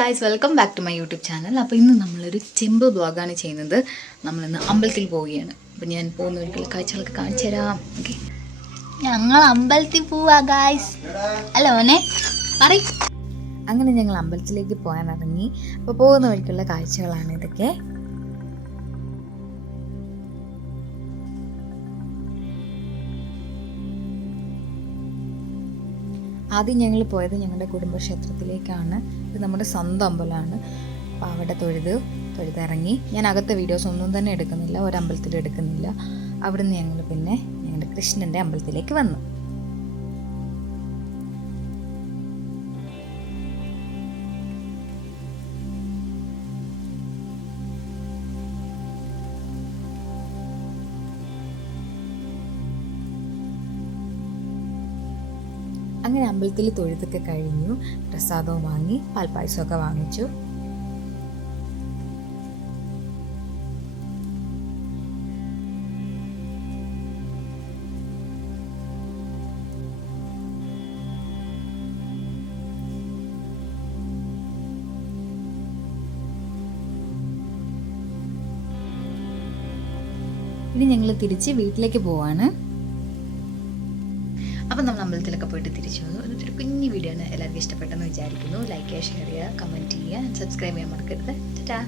Guys, welcome back to my YouTube channel. അപ്പോൾ ഇന്ന് നമ്മളൊരു ചെമ്പ് ബ്ലോഗാണ് ചെയ്യുന്നത്. നമ്മളിന്ന് അമ്പലത്തിൽ പോവുകയാണ്. അപ്പോൾ ഞാൻ പോകുന്ന ഒരിക്കൽ കാഴ്ചകളൊക്കെ കാണിച്ചു തരാം. ഓക്കെ, ഞങ്ങൾ അമ്പലത്തിൽ പോവാ ഗായ്സ്. അല്ല മോനെ പറ. അങ്ങനെ ഞങ്ങൾ അമ്പലത്തിലേക്ക് പോകാൻ ഇറങ്ങി. അപ്പോൾ പോകുന്ന വഴിക്കുള്ള കാഴ്ചകളാണ് ഇതൊക്കെ. ആദ്യം ഞങ്ങൾ പോയത് ഞങ്ങളുടെ കുടുംബക്ഷേത്രത്തിലേക്കാണ്. ഇത് നമ്മുടെ സ്വന്തം അമ്പലമാണ്. അപ്പോൾ അവിടെ തൊഴുതിറങ്ങി. ഞാൻ അകത്തെ വീഡിയോസ് ഒന്നും തന്നെ എടുക്കുന്നില്ല, ഒരമ്പലത്തിലും എടുക്കുന്നില്ല. അവിടെ നിന്ന് ഞങ്ങൾ പിന്നെ ഞങ്ങളുടെ കൃഷ്ണൻ്റെ അമ്പലത്തിലേക്ക് വന്നു. അങ്ങനെ അമ്പലത്തിൽ തൊഴുതൊക്കെ കഴിഞ്ഞു. പ്രസാദവും വാങ്ങി, പാൽപ്പായസമൊക്കെ വാങ്ങിച്ചു. ഇനി ഞങ്ങൾ തിരിച്ച് വീട്ടിലേക്ക് പോവാണ്. അപ്പം നമ്മൾ അമ്പലത്തിലൊക്കെ പോയിട്ട് തിരിച്ചു വന്നു. ഇതൊരു കുഞ്ഞു വീഡിയോ ആണ്. എല്ലാവർക്കും ഇഷ്ടപ്പെട്ടെന്ന് വിചാരിക്കുന്നു. ലൈക്ക് ചെയ്യുക, ഷെയർ ചെയ്യുക, കമൻറ്റ് ചെയ്യുക, സബ്സ്ക്രൈബ് ചെയ്യാൻ മറക്കരുത്. ടാറ്റാ.